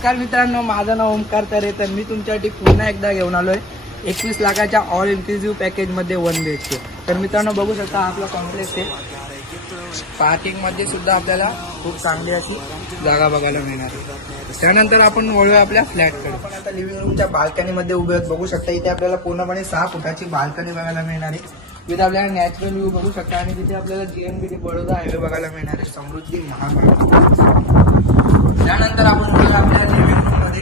नमस्कार मित्रांनो, माझं नाव ओमकार तरे. तर मी तुमच्यासाठी पुन्हा एकदा घेऊन आलोय 21 लाखाच्या ऑल इन्क्लुसिव्ह पॅकेजमध्ये 1 BHK. तर मित्रांनो बघू शकता आपला कॉम्प्लेक्स आहे. पार्किंगमध्ये सुद्धा आपल्याला खूप चांगली अशी जागा बघायला मिळणार आहे. त्यानंतर आपण वळूया आपल्या फ्लॅटकडे. आपण आता लिव्हिंग रूमच्या बाल्कनीमध्ये उभे आहोत. बघू शकता इथे आपल्याला पूर्णपणे 6 फुटाची बाल्कनी बघायला मिळणार आहे. तिथे आपल्याला नॅचरल व्ह्यू बघू शकता आणि तिथे आपल्याला GNBT बडोदा हायवे बघायला मिळणार आहे, समृद्धी महामार्ग. त्यानंतर आपण वळूया आपल्या लिव्हिंग रूम मध्ये.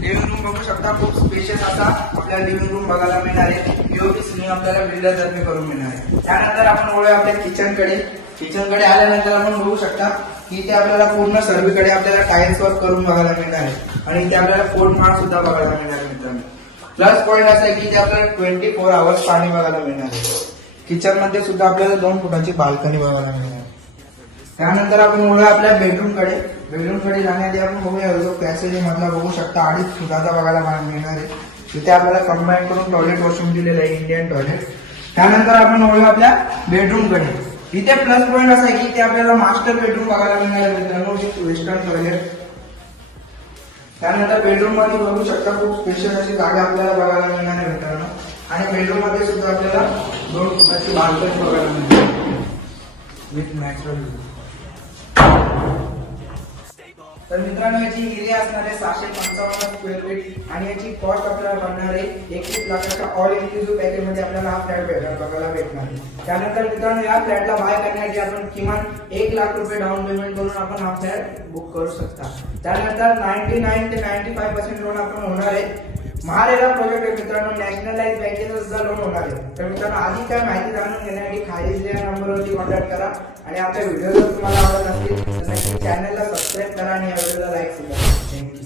लिव्हिंग रूम बघू शकता, खूप स्पेशियस असा आपल्याला लिव्हिंग रूम बघायला मिळणार आहे. पीओपी सिलिंग आपल्याला बिल्डर तर्फे करून मिळणार आहे. त्यानंतर आपण वळूया आपल्या किचनकडे. किचनकडे आल्यानंतर आपण बघू शकता की इथे आपल्याला पूर्ण सर्वीकडे आपल्याला टाइल्स वर्क करून बघायला मिळणार आहे आणि इथे आपल्याला कोट मार्क सुद्धा बघायला मिळणार आहे मित्रांनो. प्लस पॉईंट असा आहे की इथे आपल्याला 24 आवर्स पाणी बघायला मिळणार आहे. किचन मध्ये सुद्धा आपल्याला 2 फुटाची बाल्कनी बघायला मिळणार आहे. त्यानंतर आपण वळूया आपल्या बेडरूमकडे. बेडरूमकडे जाण्याआधी आपण बघूया जो पॅसेज मधला बघू शकता 2.5 फुटाचा बघायला मिळणार आहे. तिथे आपल्याला कंबाईन करून टॉयलेट वॉशरूम दिलेलं आहे, इंडियन टॉयलेट. त्यानंतर आपण वळूया आपल्या बेडरूमकडे. इथे प्लस पॉईंट असा आहे की इथे आपल्याला मास्टर बेडरूम बघायला मिळणार आहे मित्रांनो, वेस्टर्न टॉयलेट. त्यानंतर बेडरूम मध्ये बघू शकता खूप स्पेशल अशी जागा आपल्याला बघायला मिळणार आहे मित्रांनो आणि बेडरूम मध्ये सुद्धा आपल्याला 2 फुटाची बाल्कनी बघायला मिळणार विथ नॅचरल. तर मित्रांनो याची एरिया असणार आहे 655 स्क्वेअर फीट आणि याची कॉस्ट आपल्याला पडणार आहे 21 लाखाच्या ऑल इन्क्लुसिव्ह पॅकेज मध्ये आपल्याला हा फ्लॅट बघायला भेटणार आहे. त्यानंतर मित्रांनो या फ्लॅटला बाय करण्यासाठी आपण किमान 1 लाख रुपये डाऊन पेमेंट करून आपण हा फ्लॅट बुक करू शकता. त्यानंतर 99 ते 95% लोन आपण होणार आहे. महारेरा प्रोजेक्ट आहे मित्रांनो, नॅशनलाइज बँकेचं सुद्धा लोन होणार आहे. तर मित्रांनो आधी काय माहिती जाणून घेण्यासाठी खाली दिलेल्या नंबरवरती कॉन्टॅक्ट करा आणि आपल्या व्हिडिओ जर तुम्हाला आवडत असतील तर नक्की चॅनलला सबस्क्राईब करा आणि या व्हिडिओला लाईक सुद्धा. थँक्यू.